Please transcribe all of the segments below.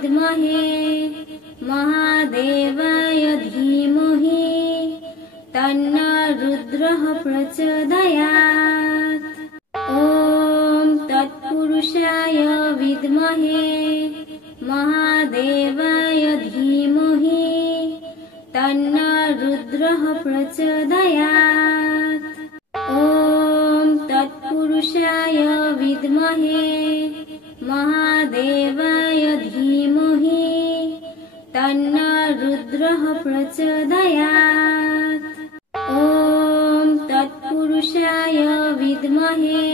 विद्महे महादेवाय धीमहि तन्नो रुद्रः प्रचोदयात्। ॐ तत्पुरुषाय विद्महे महादेवाय धीमहि तन्नो रुद्रः प्रचोदयात्। ॐ तत्पुरुषाय विद्महे महादेवाय धीमहि तन्नो रुद्रः प्रचोदयात्। ॐ तत्पुरुषाय विद्महे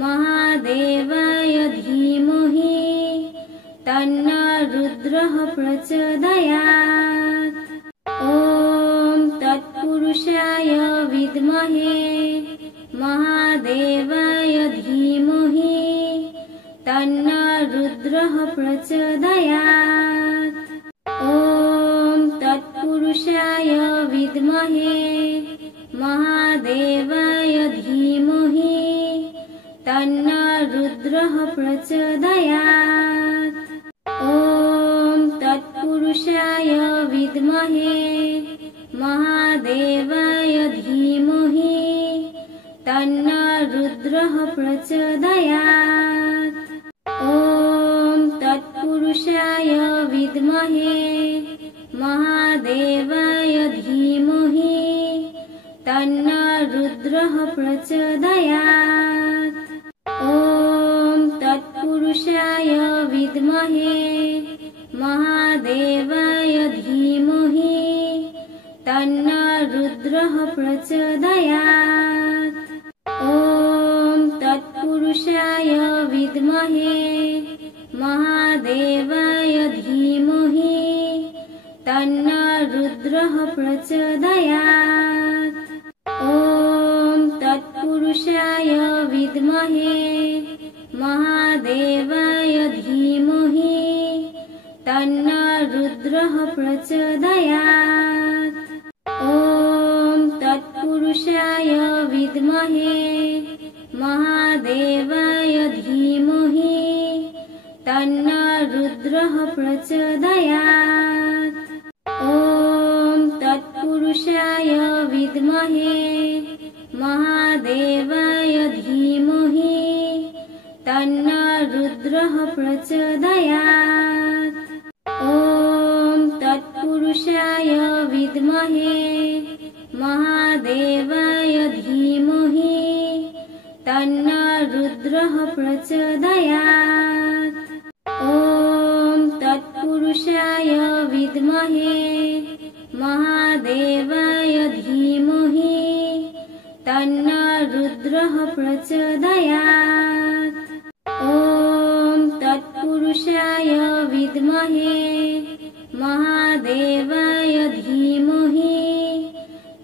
महादेवाय धीमहि तन्नो रुद्रः प्रचोदयात्। ॐ तत्पुरुषाय विद्महे महादेवाय धीमहि तन्नो रुद्रः प्रचोदयात्। ॐ तत्पुरुषाय विद्महे महादेवाय धीमहि तन्नो रुद्रः प्रचोदयात्। ॐ तत्पुरुषाय विद्महे महादेवाय धीमहि तन्नो रुद्रः प्रचोदयात्। ॐ तत्पुरुषाय विद्महे महादेवाय धीमहि तन्नो रुद्रः प्रचोदयात्। ॐ तत्पुरुषाय विद्महे महादेवाय धीमहि तन्नो रुद्रः प्रचोदयात्। ॐ तत्पुरुषाय विद्महे महादेवाय धीमहि तन्नो रुद्रः प्रचोदयात्। ॐ तत्पुरुषाय विद्महे महादेवाय धीमहि तन्नो रुद्रः प्रचोदयात्। ॐ तत्पुरुषाय विद्महे महादेवाय धीमहि तन्नो रुद्रः प्रचोदयात्। ॐ तत्पुरुषाय विद्महे महादेवाय धीमहि तन्नो रुद्रः प्रचोदयात्। ॐ तत्पुरुषाय विद्महे महादेवाय धीमहि तन्नो रुद्रः प्रचोदयात्। ॐ तत्पुरुषाय विद्महे महादेवाय धीमहि तन्नो रुद्रः प्रचोदयात्। ॐ तत्पुरुषाय विद्महे महादेवाय धीमहि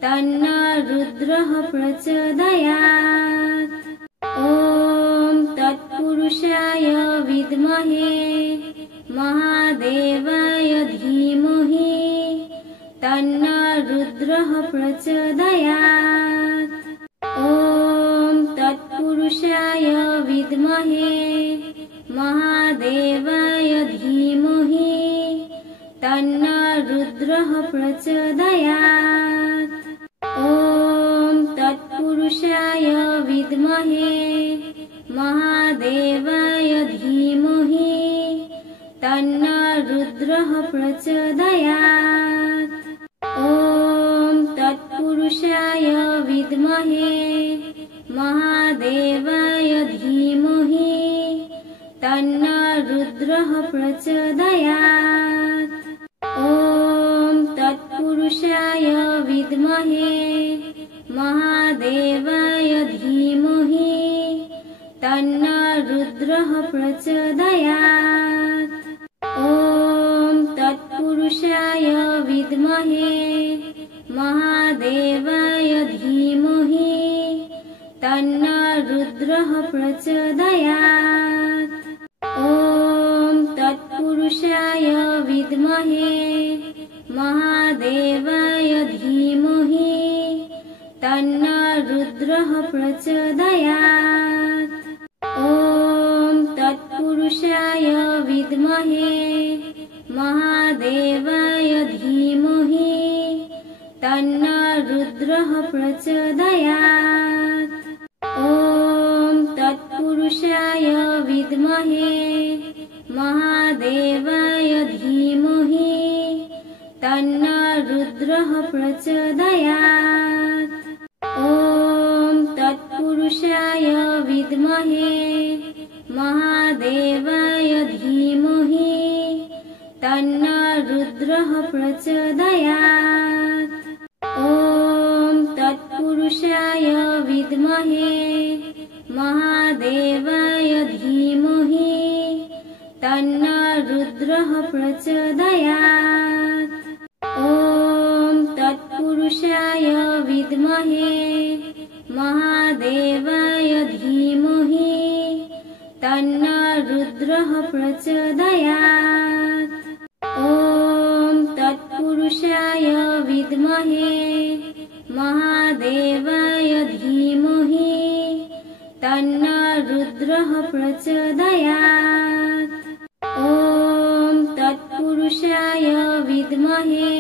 तन्नो रुद्रः प्रचोदयात्। ॐ तत्पुरुषाय विद्महे महादेवाय धीमहि तन्नो रुद्रः प्रचोदयात्। ॐ तत्पुरुषाय विद्महे महादेवाय धीमहि तन्नो रुद्रः प्रचोदयात्। ॐ तत्पुरुषाय विद्महे महादेवाय धीमहि तन्नो रुद्रः प्रचोदयात्। ॐ तत्पुरुषाय विद्महे महादेवाय धीमहि तन्नो रुद्रः प्रचोदयात्। ॐ तत्पुरुषाय विद्महे महादेवाय धीमहि तन्नो रुद्रः प्रचोदयात्। ॐ तत्पुरुषाय विद्महे महादेवाय धीमहि तन्नो रुद्रः प्रचोदयात्। ॐ तत्पुरुषाय विद्महे महादेवाय धीमहि तन्नो रुद्रः प्रचोदयात्। ॐ तत्पुरुषाय विद्महे महादेवाय धीमहि तन्नो रुद्रः प्रचोदयात्। ॐ तत्पुरुषाय विद्महे महादेवाय धीमहि तन्नो रुद्रः प्रचोदयात्। ॐ तत्पुरुषाय विद्महे महादेवाय धीमहि तन्नो रुद्रः प्रचोदयात्। ॐ तत्पुरुषाय विद्महे महादेवाय धीमहि तन्नो रुद्रः प्रचोदयात्। ॐ तत्पुरुषाय विद्महे महादेवाय धीमहि तन्नो रुद्रः प्रचोदयात्। ॐ तत्पुरुषाय विद्महे महादेवाय धीमहि तन्नो रुद्रः प्रचोदयात्। ॐ तत्पुरुषाय विद्महे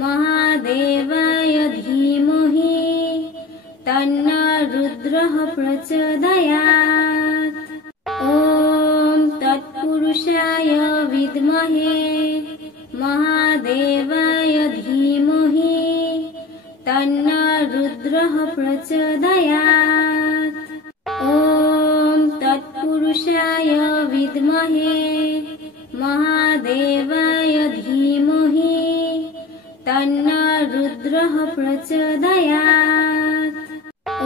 महादेवाय धीमहि तन्नो रुद्रः प्रचोदयात्। ॐ तत्पुरुषाय विद्महे महादेवाय धीमहि तन्नो रुद्रः प्रचोदयात्। ॐ तत्पुरुषाय विद्महे महादेवाय धीमहि तन्नो रुद्रः प्रचोदयात्। ॐ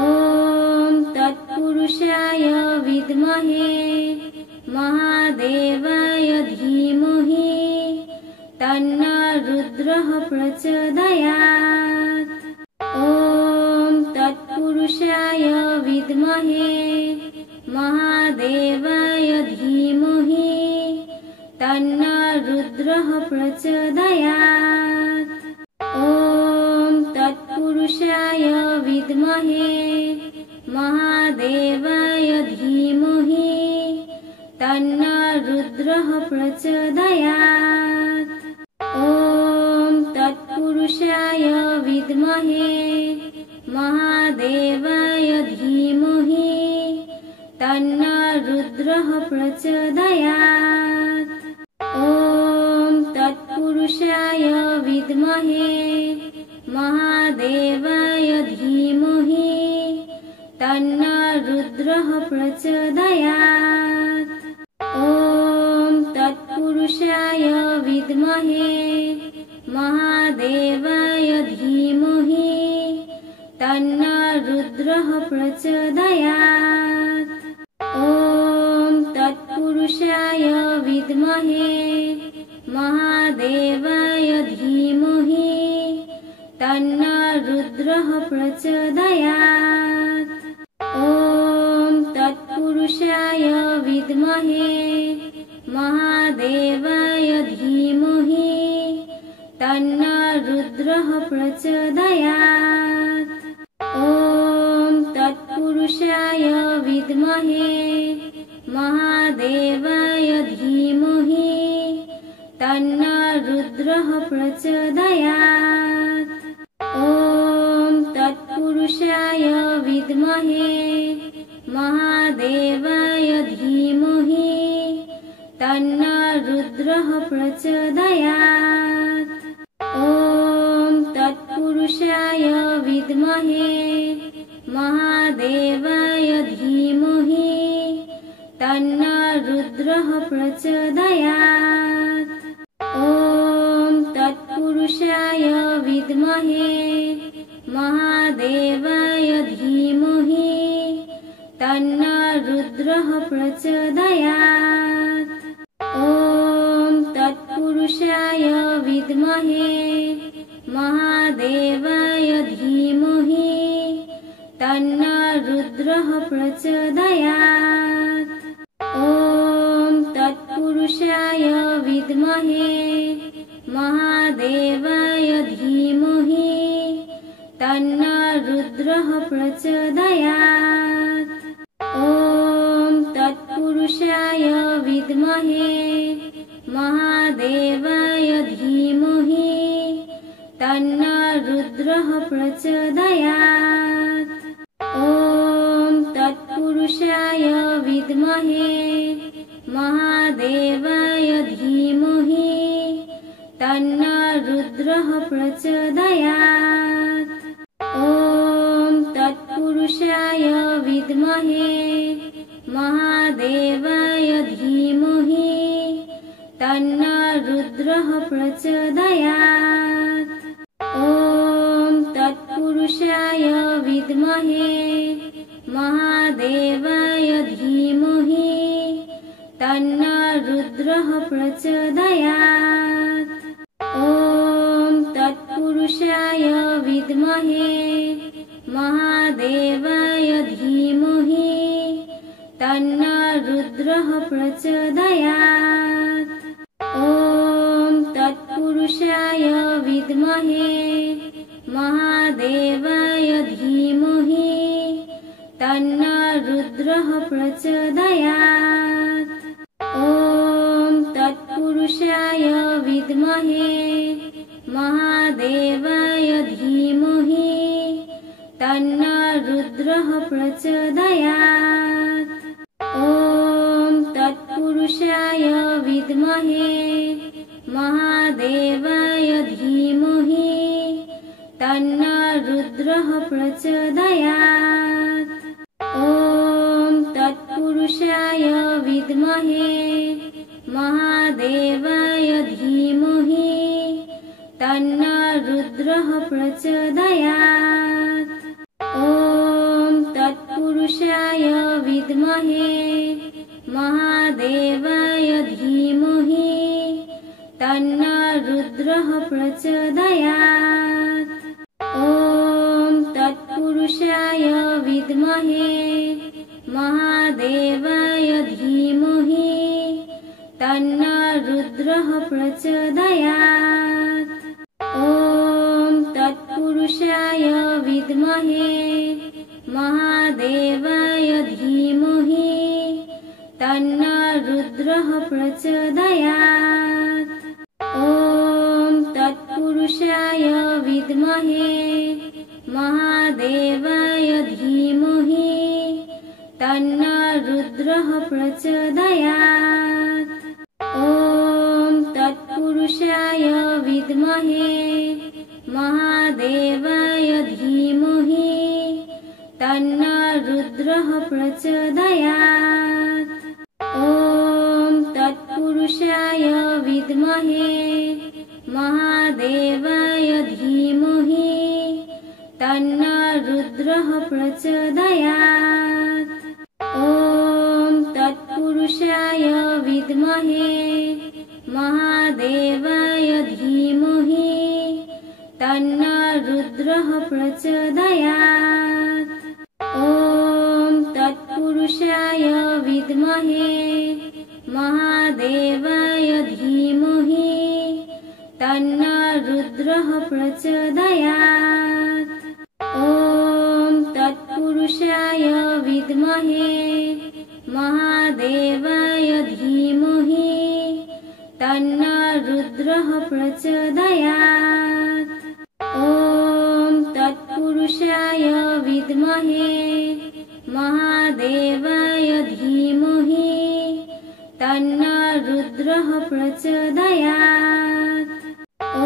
तत्पुरुषाय विद्महे महादेवाय धीमहि तन्नो रुद्रः प्रचोदयात्। ॐ तत्पुरुषाय विद्महे महादेवाय धीमहि तन्नो रुद्रः प्रचोदयात्। ॐ तत्पुरुषाय विद्महे महादेवाय धीमहि तन्नो रुद्रः प्रचोदयात्। ॐ तत्पुरुषाय विद्महे महादेवाय धीमहि तन्नो रुद्रः प्रचोदयात्। ॐ तत्पुरुषाय विद्महे महादेवाय धीमहि तन्नो रुद्रः प्रचोदयात्। ॐ तत्पुरुषाय विद्महे महादेवाय धीमहि तन्नो रुद्रः प्रचोदयात्। ॐ तत्पुरुषाय विद्महे महादेवाय धीमहि तन्नो रुद्रः प्रचोदयात्। ॐ तत्पुरुषाय विद्महे महादेवाय धीमहि तन्नो रुद्रः प्रचोदयात्। ॐ तत्पुरुषाय विद्महे महादेवाय धीमहि तन्नो रुद्रः प्रचोदयात्। ॐ तत्पुरुषाय विद्महे महादेवाय धीमहि तन्नो रुद्रः प्रचोदयात्। ॐ तत्पुरुषाय विद्महे महादेवाय धीमहि तन्नो रुद्रः प्रचोदयात्। ॐ तत्पुरुषाय विद्महे महादेवाय धीमहि तन्नो रुद्रः प्रचोदयात्। ॐ तत्पुरुषाय विद्महे महादेवाय धीमहि तन्नो रुद्रः प्रचोदयात्। ॐ तत्पुरुषाय विद्महे महादेवाय धीमहि तन्नो रुद्रः प्रचोदयात्। ॐ तत्पुरुषाय विद्महे महादेवाय धीमहि तन्नो रुद्रः प्रचोदयात्। ॐ तत्पुरुषाय विद्महे महादेवाय धीमहि तन्नो रुद्रः प्रचोदयात्। ॐ तत्पुरुषाय विद्महे महादेवाय धीमहि तन्नो रुद्रः प्रचोदयात्। ॐ तत्पुरुषाय विद्महे महादेवाय धीमहि तन्नो रुद्रः प्रचोदयात्। ॐ तत्पुरुषाय विद्महे महादेवाय धीमहि तन्नो रुद्रः प्रचोदयात्। ॐ तत्पुरुषाय विद्महे महादेवाय धीमहि तन्नो रुद्रः प्रचोदयात्। ॐ तत्पुरुषाय विद्महे महादेवाय धीमहि तन्नो रुद्रः प्रचोदयात्। ॐ तत्पुरुषाय विद्महे महादेवाय धीमहि तन्नो रुद्रः प्रचोदयात्। ॐ तत्पुरुषाय विद्महे महादेवाय धीमहि तन्नो रुद्रः प्रचोदयात्। ॐ तत्पुरुषाय विद्महे महादेवाय धीमहि तन्नो रुद्रः प्रचोदयात्। ॐ तत्पुरुषाय विद्महे महादेवाय धीमहि तन्नो रुद्रः प्रचोदयात्। ॐ तत्पुरुषाय विद्महे महादेवाय धीमहि तन्नो रुद्रः प्रचोदयात्। ॐ तत्पुरुषाय विद्महे महादेवाय धीमहि तन्नो रुद्रः प्रचोदयात्। ॐ तत्पुरुषाय विद्महे महादेवाय धीमहि तन्नो रुद्रः प्रचोदयात्। ॐ तत्पुरुषाय विद्महे महादेवाय धीमहि तन्नो रुद्रः प्रचोदयात्। ॐ तत्पुरुषाय विद्महे महादेवाय धीमहि तन्नो रुद्रः प्रचोदयात्। ॐ तत्पुरुषाय विद्महे महादेवाय धीमहि तन्नो रुद्रः प्रचोदयात्। ॐ तत्पुरुषाय विद्महे महादेवाय धीमहि तन्नो रुद्रः प्रचोदयात्। ॐ तत्पुरुषाय विद्महे महादेवाय धीमहि तन्नो रुद्रः प्रचोदयात्। ॐ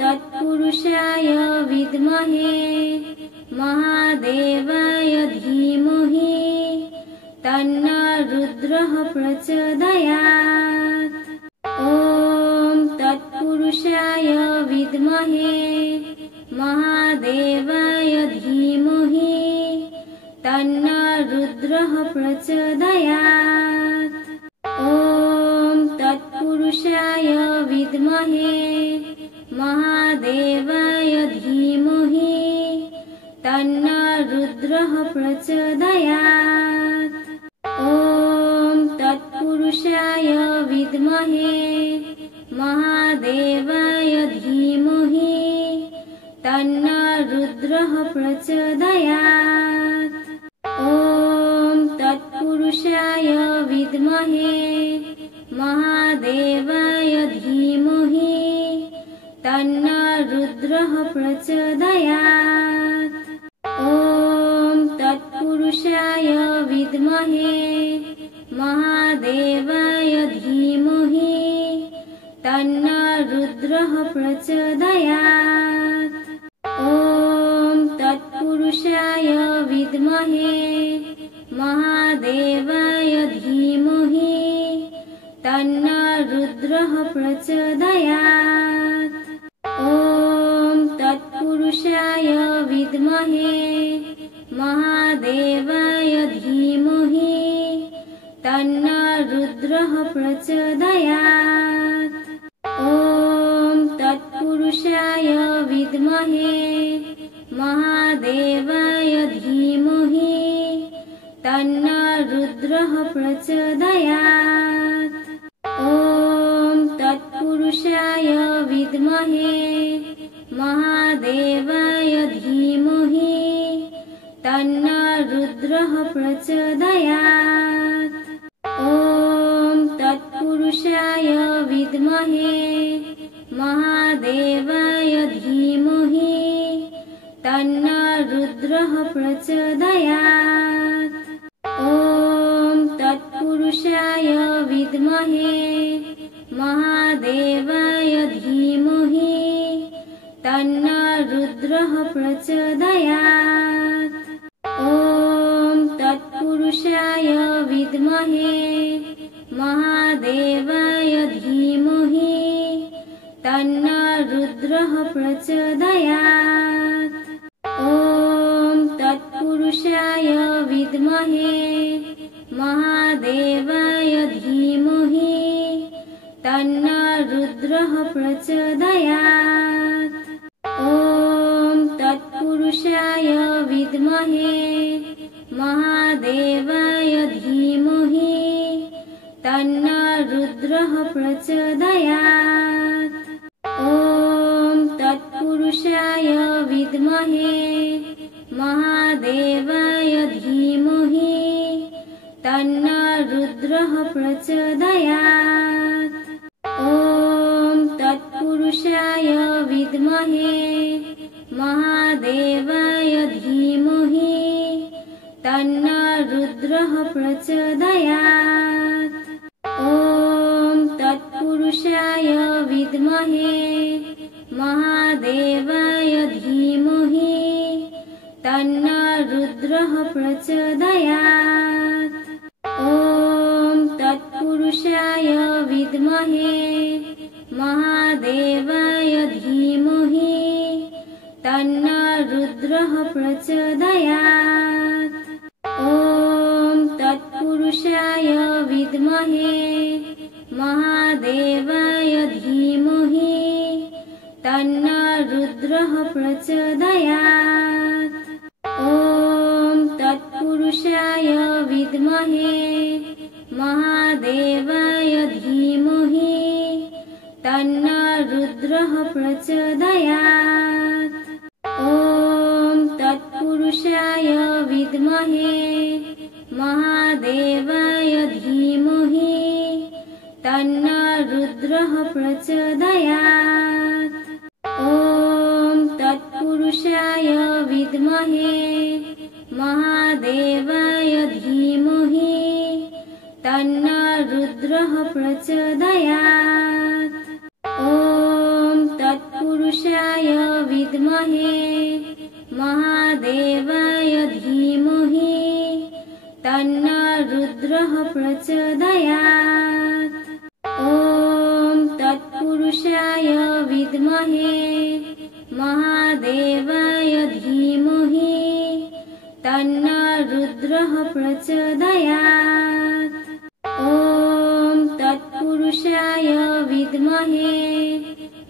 तत्पुरुषाय विद्महे महादेवाय धीमहि तन्नो रुद्रः प्रचोदयात्। ॐ तत्पुरुषाय विद्महे महादेवाय धीमहि तन्नो रुद्रः प्रचोदयात्। ॐ तत्पुरुषाय विद्महे महादेवाय धीमहि तन्नो रुद्रः प्रचोदयात्। ॐ तत्पुरुषाय विद्महे महादेवाय धीमहि तन्नो रुद्रः प्रचोदयात्। ॐ तत्पुरुषाय विद्महे महादेवाय धीमहि तन्नो रुद्रः प्रचोदयात्। ॐ तत्पुरुषाय विद्महे महादेवाय धीमहि तन्नो रुद्रः प्रचोदयात्। ॐ तत्पुरुषाय विद्महे महादेवाय धीमहि तन्नो रुद्रः प्रचोदयात्। ॐ तत्पुरुषाय विद्महे महादेवाय धीमहि तन्नो रुद्रः प्रचोदयात्। ॐ तत्पुरुषाय विद्महे महादेवाय धीमहि तन्नो रुद्रः प्रचोदयात्। ॐ तत्पुरुषाय विद्महे महादेवाय धीमहि तन्नो रुद्रः प्रचोदयात्। ॐ तत्पुरुषाय विद्महे महादेवाय धीमहि तन्नो रुद्रः प्रचोदयात्। ॐ तत्पुरुषाय विद्महे महादेवाय धीमहि तन्नो रुद्रः प्रचोदयात्। ॐ तत्पुरुषाय विद्महे महादेवाय धीमहि तन्नो रुद्रः प्रचोदयात्। ॐ तत्पुरुषाय विद्महे महादेवाय धीमहि तन्नो रुद्रः प्रचोदयात्। ॐ तत्पुरुषाय विद्महे महादेवाय धीमहि तन्नो रुद्रः प्रचोदयात्। ॐ तत्पुरुषाय विद्महे महादेवाय धीमहि तन्नो रुद्रः प्रचोदयात्। ॐ तत्पुरुषाय विद्महे महादेवाय धीमहि तन्नो रुद्रः प्रचोदयात्। ॐ तत्पुरुषाय विद्महे महादेवाय धीमहि तन्नो रुद्रः प्रचोदयात्। ॐ तत्पुरुषाय विद्महे महादेवाय धीमहि तन्नो रुद्रः प्रचोदयात्। ॐ तत्पुरुषाय विद्महे महादेवाय धीमहि तन्नो रुद्रः प्रचोदयात्। ॐ तत्पुरुषाय विद्महे महादेवाय धीमहि तन्नो रुद्रः प्रचोदयात्। ॐ तत्पुरुषाय विद्महे महादेवाय धीमहि तन्नो रुद्रः प्रचोदयात्। ॐ तत्पुरुषाय विद्महे महादेवाय धीमहि तन्नो रुद्रः प्रचोदयात्। ॐ तत्पुरुषाय विद्महे महादेवाय धीमहि तन्नो रुद्रः प्रचोदयात्। ॐ तत्पुरुषाय विद्महे महादेवाय धीमहि तन्नो रुद्रः प्रचोदयात्। ॐ तत्पुरुषाय विद्महे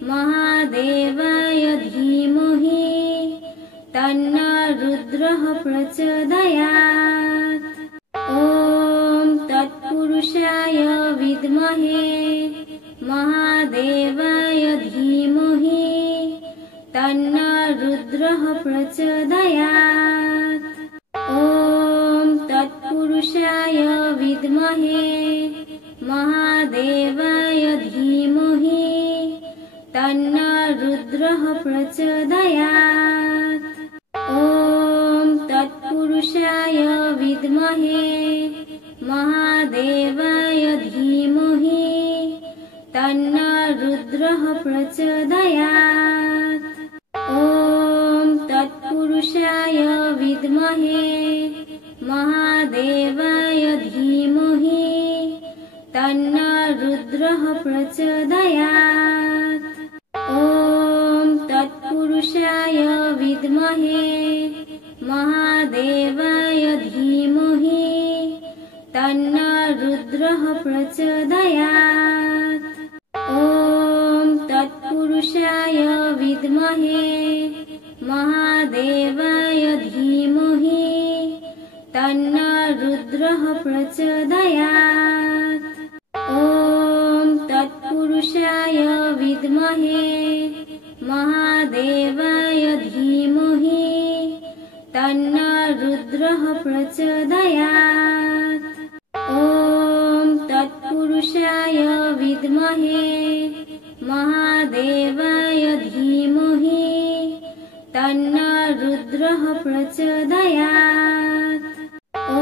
महादेवाय धीमहि तन्नो रुद्रः प्रचोदयात्। ॐ तत्पुरुषाय विद्महे महादेवाय धीमहि तन्नो रुद्रः प्रचोदयात्। ॐ तत्पुरुषाय विद्महे विद्महे महादेवाय धीमहि तन्नो रुद्रः प्रचोदयात्। ॐ तत्पुरुषाय विद्महे महादेवाय धीमहि तन्नो रुद्रः प्रचोदयात्। ॐ तत्पुरुषाय विद्महे महादेवाय धीमहि तन्नो रुद्रः प्रचोदयात्। ॐ तत्पुरुषाय विद्महे महादेवाय धीमहि तन्नो रुद्रः प्रचोदयात्। ॐ तत्पुरुषाय विद्महे महादेवाय धीमहि तन्नो रुद्रः प्रचोदयात्। ॐ तत्पुरुषाय विद्महे महादेवाय धीमहि तन्नो रुद्रः प्रचोदयात्। ॐ तत्पुरुषाय विद्महे महादेवाय धीमहि तन्नो रुद्रः प्रचोदयात्। ॐ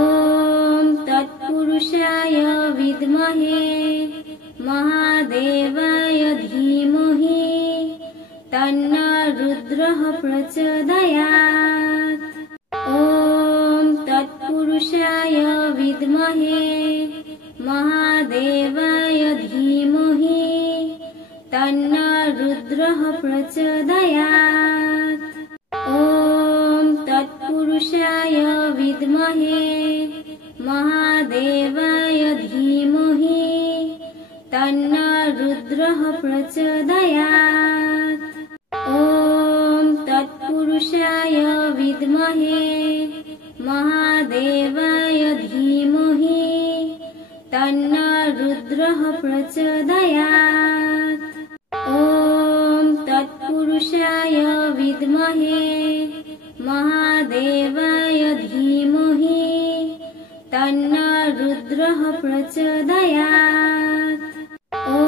तत्पुरुषाय विद्महे महादेवाय धीमहि तन्नो रुद्रः प्रचोदयात्। ॐ तत्पुरुषाय विद्महे महादेवाय धीमहि तन्नो रुद्रः प्रचोदयात्। ॐ तत्पुरुषाय विद्महे महादेवाय धीमहि तन्नो रुद्रः प्रचोदयात्। ॐ तत्पुरुषाय विद्महे महादेवाय धीमहि तन्नो रुद्रः प्रचोदयात्। ॐ तत्पुरुषाय विद्महे महादेवाय धीमहि तन्नो रुद्रः प्रचोदयात्। ॐ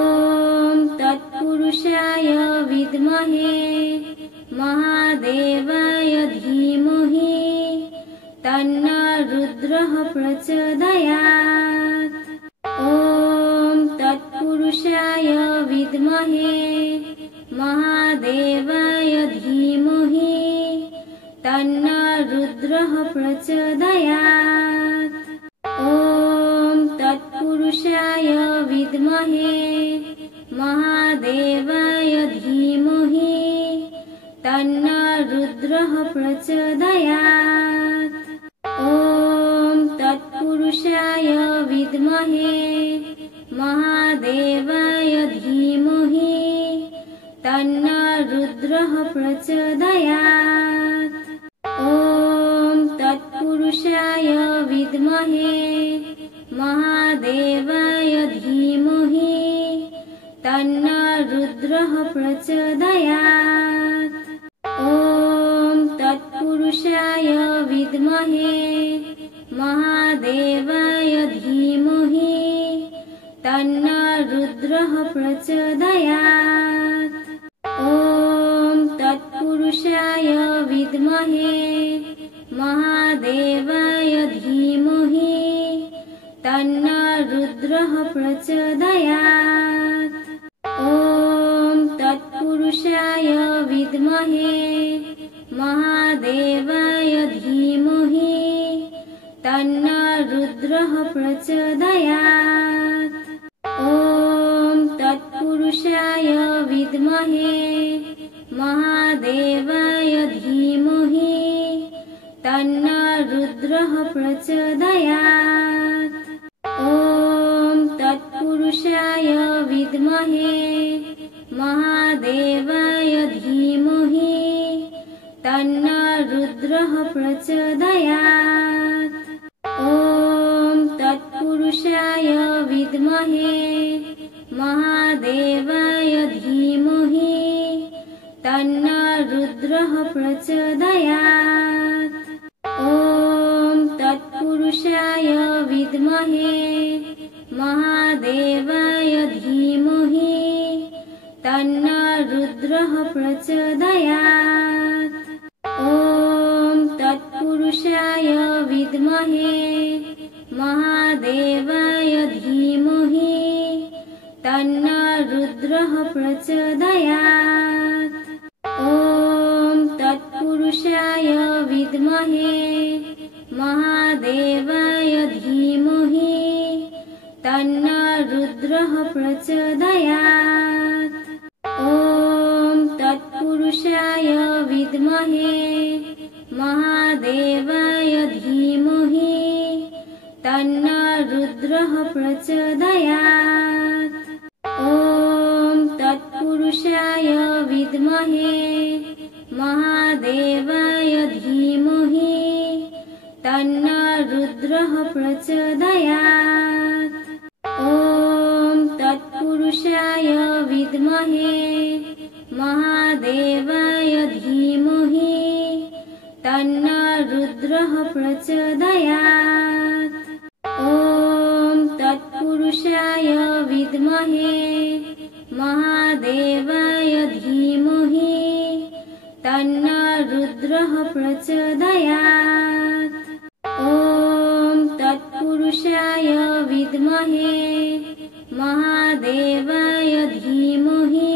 तत्पुरुषाय विद्महे महादेवाय धीमहि तन्नो रुद्रः प्रचोदयात्। ॐ तत्पुरुषाय विद्महे महादेवाय धीमहि तन्नो रुद्रः प्रचोदयात्। ॐ तत्पुरुषाय विद्महे महादेवाय धीमहि तन्नो रुद्रः प्रचोदयात्। ॐ तत्पुरुषाय विद्महे महादेवाय धीमहि तन्नो रुद्रः प्रचोदयात्। ॐ तत्पुरुषाय विद्महे महादेवाय धीमहि तन्नो रुद्रः प्रचोदयात्। ॐ तत्पुरुषाय विद्महे महादेवाय धीमहि तन्नो रुद्रः प्रचोदयात्। ॐ तत्पुरुषाय विद्महे महादेवाय धीमहि तन्नो रुद्रः प्रचोदयात्। ॐ तत्पुरुषाय विद्महे महादेवाय धीमहि तन्नो रुद्रः प्रचोदयात्। ॐ तत्पुरुषाय विद्महे महादेवाय धीमहि तन्नो रुद्रः प्रचोदयात्। ॐ तत्पुरुषाय विद्महे महादेवाय धीमहि तन्नो रुद्रः प्रचोदयात्। ॐ तत्पुरुषाय विद्महे महादेवाय धीमहि तन्नो रुद्रः प्रचोदयात्। ॐ तत्पुरुषाय विद्महे महादेवाय धीमहि तन्नो रुद्रः प्रचोदयात्। ॐ तत्पुरुषाय विद्महे महादेवाय धीमहि तन्नो रुद्रः प्रचोदयात्। ॐ तत्पुरुषाय विद्महे महादेवाय धीमहि तन्नो रुद्रः प्रचोदयात्। ॐ तत्पुरुषाय विद्महे महादेवाय धीमहि तन्नो रुद्रः प्रचोदयात्। ॐ तत्पुरुषाय विद्महे महादेवाय धीमहि तन्नो रुद्रः प्रचोदयात्। ॐ तत्पुरुषाय विद्महे महादेवाय धीमहि तन्नो रुद्रः प्रचोदयात्। ॐ तत्पुरुषाय विद्महे महादेवाय धीमहि तन्नो रुद्रः प्रचोदयात्। ॐ तत्पुरुषाय विद्महे महादेवाय धीमहि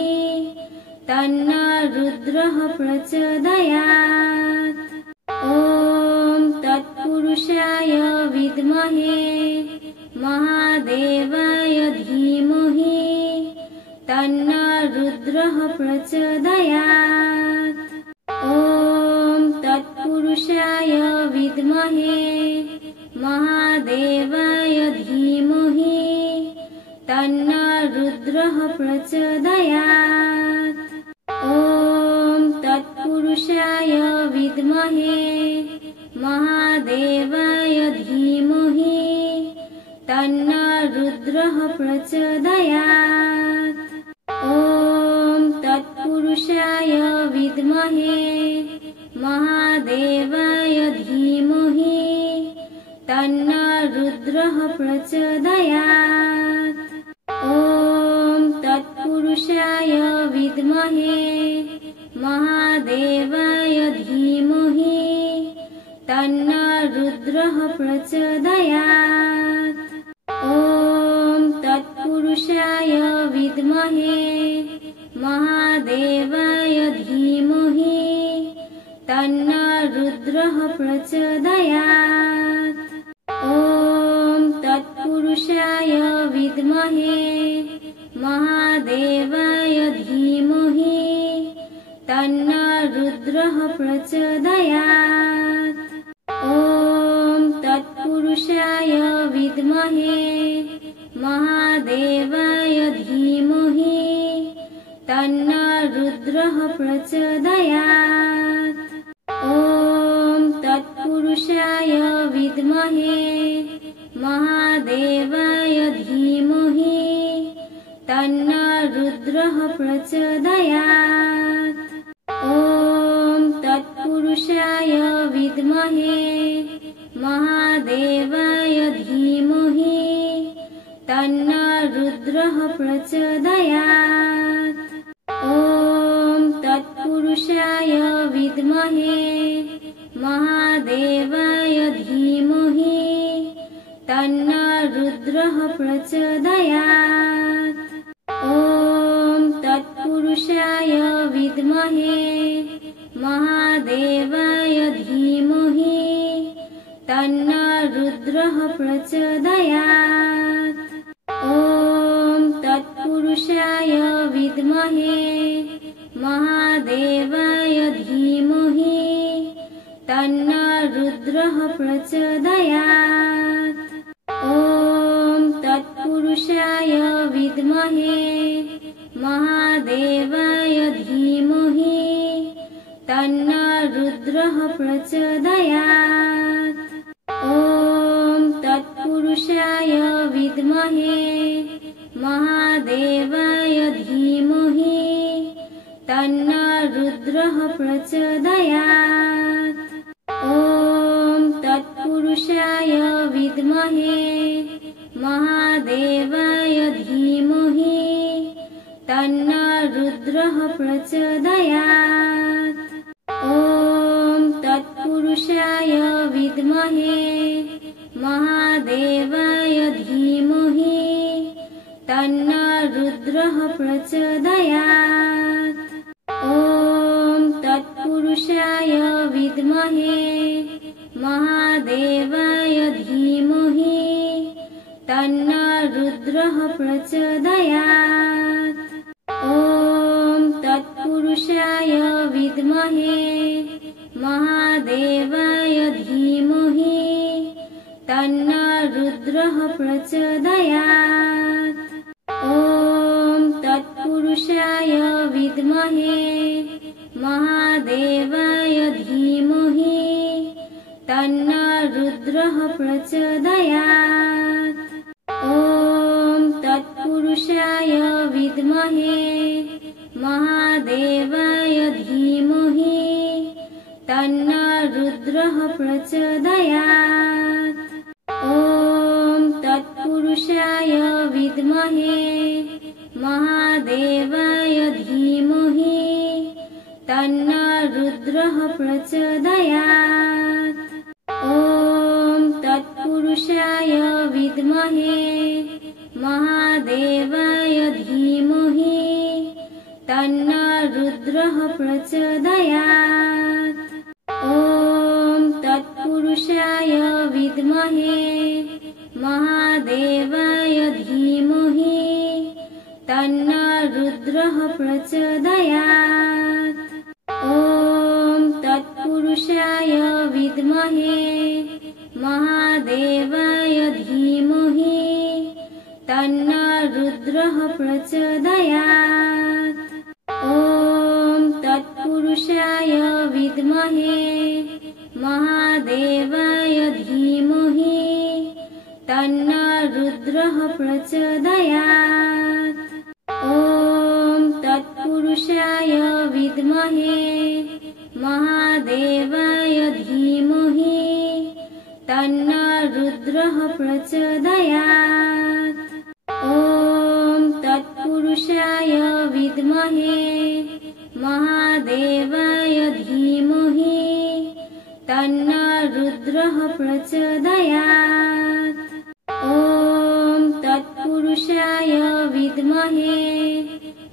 तन्नो रुद्रः प्रचोदयात्। ॐ तत्पुरुषाय विद्महे महादेवाय धीमहि तन्नो रुद्रः प्रचोदयात्। ॐ तत्पुरुषाय विद्महे महादेवाय धीमहि तन्नो रुद्रः प्रचोदयात्। ॐ तत्पुरुषाय विद्महे महादेवाय धीमहि तन्नो रुद्रः प्रचोदयात्। ॐ तत्पुरुषाय विद्महे महादेवाय धीमहि तन्नो रुद्रः प्रचोदयात्। ॐ तत्पुरुषाय विद्महे महादेवाय धीमहि तन्नो रुद्रः प्रचोदयात्। ॐ तत्पुरुषाय विद्महे महादेवाय धीमहि तन्नो रुद्रः प्रचोदयात्। ॐ तत्पुरुषाय विद्महे महादेवाय धीमहि तन्नो रुद्रः प्रचोदयात्। ॐ तत्पुरुषाय विद्महे महादेवाय धीमहि तन्नो रुद्रः प्रचोदयात्। ॐ तत्पुरुषाय विद्महे महादेवाय धीमहि तन्नो रुद्रः प्रचोदयात्। ॐ तत्पुरुषाय विद्महे महादेवाय धीमहि तन्नो रुद्रः प्रचोदयात्। ॐ तत्पुरुषाय विद्महे महादेवाय धीमहि तन्नो रुद्रः प्रचोदयात्। ॐ तत्पुरुषाय विद्महे महादेवाय धीमहि तन्नो रुद्रः प्रचोदयात्। ॐ तत्पुरुषाय विद्महे महादेवाय धीमहि तन्नो रुद्रः प्रचोदयात्। ॐ तत्पुरुषाय विद्महे महादेवाय धीमहि तन्नो रुद्रः प्रचोदयात्। ॐ तत्पुरुषाय विद्महे महादेवाय धीमहि तन्नो रुद्रः प्रचोदयात्। ॐ तत्पुरुषाय विद्महे महादेवाय प्रचोदयात्। ॐ तत्पुरुषाय विद्महे महादेवाय धीमहि तन्नो रुद्रः प्रचोदयात्। ॐ तत्पुरुषाय विद्महे महादेवाय धीमहि तन्नो रुद्रः प्रचोदयात्। ॐ तत्पुरुषाय विद्महे महादेवाय धीमहि तन्नो रुद्रः प्रचोदयात्। ॐ तत्पुरुषाय विद्महे महादेवाय धीमहि तन्नो रुद्रः प्रचोदयात्। ॐ तत्पुरुषाय विद्महे महादेवाय धीमहि तन्नो रुद्रः प्रचोदयात्। ॐ तत्पुरुषाय विद्महे महादेवाय धीमहि तन्नो रुद्रः प्रचोदयात्। ॐ तत्पुरुषाय विद्महे महादेवाय धीमहि तन्नो रुद्रः प्रचोदयात्। ॐ तत्पुरुषाय विद्महे महादेवाय धीमहि तन्नो रुद्रः प्रचोदयात्। ॐ तत्पुरुषाय विद्महे महादेवाय धीमहि तन्नो रुद्रः प्रचोदयात्। ॐ तत्पुरुषाय विद्महे महादेवाय धीमहि तन्नो रुद्रः प्रचोदयात्। ॐ तत्पुरुषाय विद्महे महादेवाय धीमहि तन्नो रुद्रः प्रचोदयात्। ॐ तत्पुरुषाय विद्महे महादेवाय धीमहि तन्नो रुद्रः प्रचोदयात्। ॐ तत्पुरुषाय विद्महे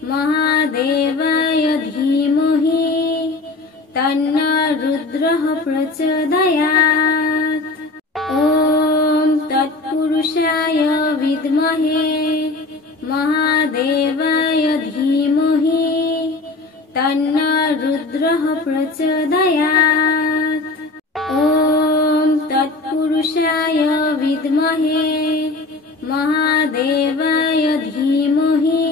महादेवाय धीमहि तन्नो रुद्रः प्रचोदयात्। ॐ तत्पुरुषाय विद्महे महादेवाय धीमहि तन्नो रुद्रः प्रचोदयात्। ॐ तत्पुरुषाय विद्महे महादेवाय धीमहि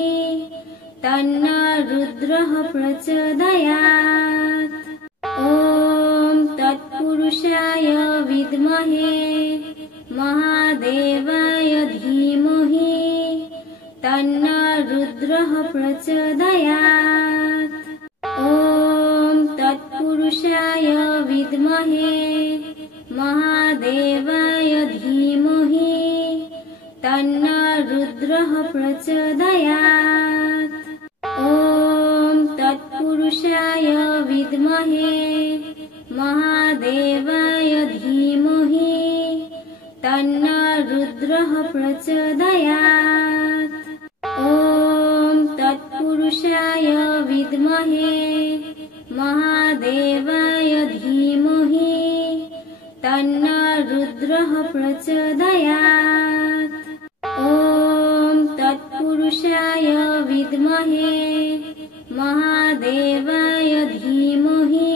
तन्नो रुद्रः प्रचोदयात्। ॐ तत्पुरुषाय विद्महे महादेवाय धीमहि तन्नो रुद्रः प्रचोदयात्। ॐ तत्पुरुषाय विद्महे महादेवाय धीमहि तन्नो रुद्रः प्रचोदयात्। ॐ तत्पुरुषाय विद्महे महादेवाय धीमहि तन्नो रुद्रः प्रचोदयात्। ॐ तत्पुरुषाय विद्महे महादेवाय धीमहि तन्नो रुद्रः प्रचोदयात्। ॐ तत्पुरुषाय विद्महे महादेवाय धीमहि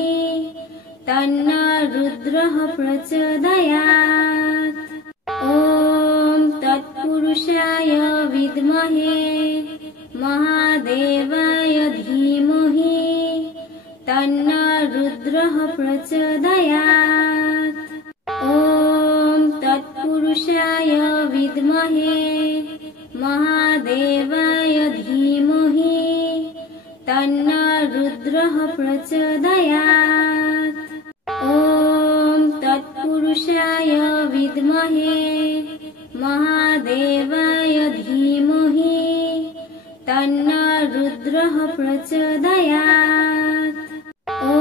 तन्नो रुद्रः प्रचोदयात्। ॐ तत्पुरुषाय विद्महे महादेवाय धीमहि तन्नो रुद्रः प्रचोदयात्। ॐ तत्पुरुषाय विद्महे महादेवाय धीमहि तन्नो रुद्रः प्रचोदयात्। ॐ तत्पुरुषाय विद्महे महादेवाय धीमहि तन्नो रुद्रः प्रचोदयात्। ॐ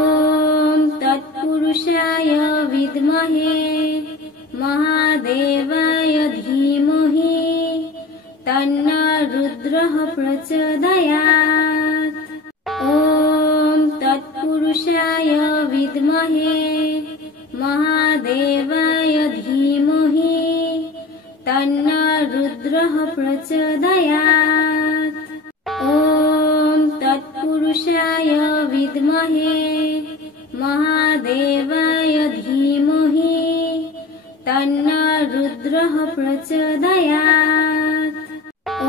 तत्पुरुषाय विद्महे महादेवाय धीमहि तन्नो रुद्रः प्रचोदयात्। ॐ तत्पुरुषाय विद्महे महादेवाय धीमहि तन्नो रुद्रः प्रचोदयात्। ॐ तत्पुरुषाय विद्महे महादेवाय धीमहि तन्नो रुद्रः प्रचोदयात्। ॐ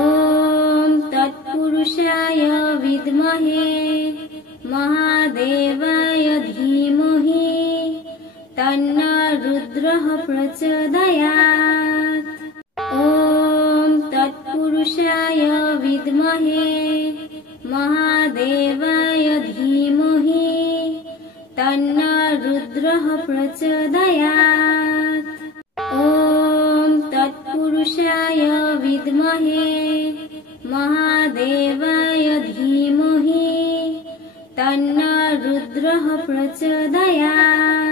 तत्पुरुषाय विद्महे महादेवाय धीमहि तन्नो रुद्रः प्रचोदयात्। ॐ तत्पुरुषाय विद्महे महादेवाय धीमहि तन्नो रुद्रः प्रचोदयात्। ॐ तत्पुरुषाय विद्महे महादेवाय धीमहि तन्नो रुद्रः प्रचोदयात्।